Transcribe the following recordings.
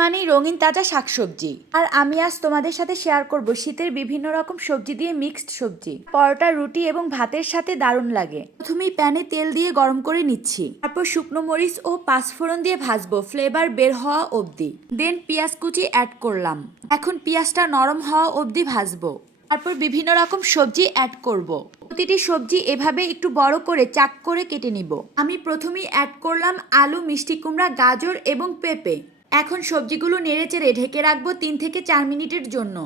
মানেই রঙিন তাজা শাকসবজি। আর আমি আজ তোমাদের সাথে শেয়ার করব শীতের বিভিন্ন রকম সবজি দিয়ে মিক্সড সবজি। পরোটা, রুটি এবং ভাতের সাথে দারুণ লাগে। প্রথমেই প্যানে তেল দিয়ে গরম করে নিচ্ছি, তারপর শুকনো মরিচ ও পাঁচফোড়ন দিয়ে ভাজবো ফ্লেভার বের হওয়া অবধি। দেন পেঁয়াজ কুচি অ্যাড করলাম। এখন পেঁয়াজটা নরম হওয়া অবধি ভাজবো। তারপর বিভিন্ন রকম সবজি অ্যাড করব। প্রতিটি সবজি এভাবে একটু বড় করে চাক করে কেটে নিব। আমি প্রথমেই অ্যাড করলাম আলু, মিষ্টি কুমড়া, গাজর এবং পেঁপে। এখন সবজিগুলো নেড়েচেড়ে ঢেকে রাখবো 3 থেকে 4 মিনিটের জন্য।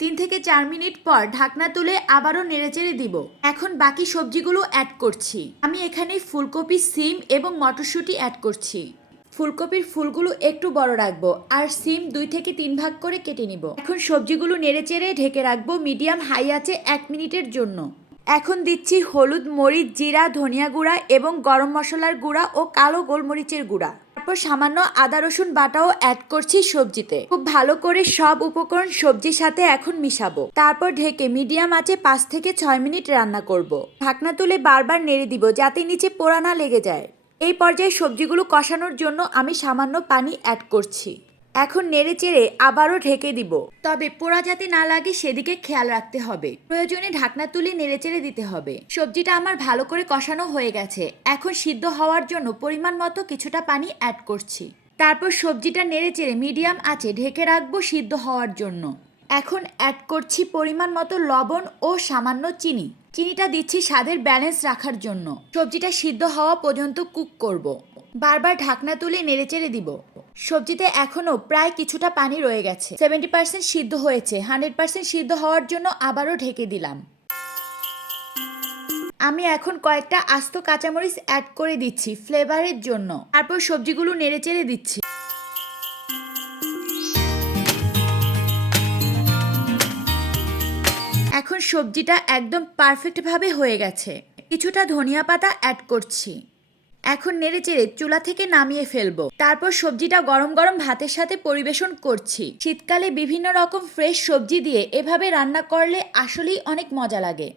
3 থেকে 4 মিনিট পর ঢাকনা তুলে আবারও নেড়েচেড়ে দিব। এখন বাকি সবজিগুলো অ্যাড করছি। আমি এখানে ফুলকপি, সিম এবং মটরশুঁটি অ্যাড করছি। ফুলকপির ফুলগুলো একটু বড় রাখবো আর সিম 2 থেকে 3 ভাগ করে কেটে নিব। এখন সবজিগুলো নেড়েচেড়ে ঢেকে রাখবো মিডিয়াম হাই আঁচে 1 মিনিটের জন্য। এখন দিচ্ছি হলুদ, মরিচ, জিরা, ধনিয়া গুঁড়া এবং গরম মশলার গুঁড়া ও কালো গোলমরিচের গুঁড়া। তারপর সামান্য আদা রসুন বাটাও অ্যাড করছি সবজিতে। খুব ভালো করে সব উপকরণ সবজির সাথে এখন মিশাবো। তারপর ঢেকে মিডিয়াম আঁচে 5 থেকে 6 মিনিট রান্না করব। ঢাকনা তুলে বারবার নেড়ে দিব যাতে নিচে পোড়া না লেগে যায়। এই পর্যায়ে সবজিগুলো কষানোর জন্য আমি সামান্য পানি অ্যাড করছি। এখন নেড়ে চেড়ে আবারও ঢেকে দিব, তবে পোড়া যাতে না লাগে সেদিকে খেয়াল রাখতে হবে। প্রয়োজনে ঢাকনা তুলে নেড়ে চেড়ে দিতে হবে। সবজিটা আমার ভালো করে কষানো হয়ে গেছে। এখন সিদ্ধ হওয়ার জন্য পরিমাণ মতো কিছুটা পানি অ্যাড করছি। তারপর সবজিটা নেড়ে চেড়ে মিডিয়াম আঁচে ঢেকে রাখবো সিদ্ধ হওয়ার জন্য। এখন অ্যাড করছি পরিমাণ মতো লবণ ও সামান্য চিনি। চিনিটা দিচ্ছি স্বাদের ব্যালেন্স রাখার জন্য। সবজিটা সিদ্ধ হওয়া পর্যন্ত কুক করব। বারবার ঢাকনা তুলে নেড়েচেড়ে দিব। সবজিতে এখনো প্রায় কিছুটা পানি রয়ে গেছে। 70% সিদ্ধ হয়েছে। 100% সিদ্ধ হওয়ার জন্য আবারও ঢেকে দিলাম। আমি এখন কয়েকটা আস্ত কাঁচামরিচ অ্যাড করে দিচ্ছি ফ্লেভারের জন্য। তারপর সবজিগুলো নেড়েচেড়ে দিচ্ছি। এখন সবজিটা একদম পারফেক্টভাবে হয়ে গেছে। কিছুটা ধনিয়া পাতা অ্যাড করছি। এখন নেড়েচেড়ে চুলা থেকে নামিয়ে ফেলবো। তারপর সবজিটা গরম গরম ভাতের সাথে পরিবেশন করছি। শীতকালে বিভিন্ন রকম ফ্রেশ সবজি দিয়ে এভাবে রান্না করলে আসলেই অনেক মজা লাগে।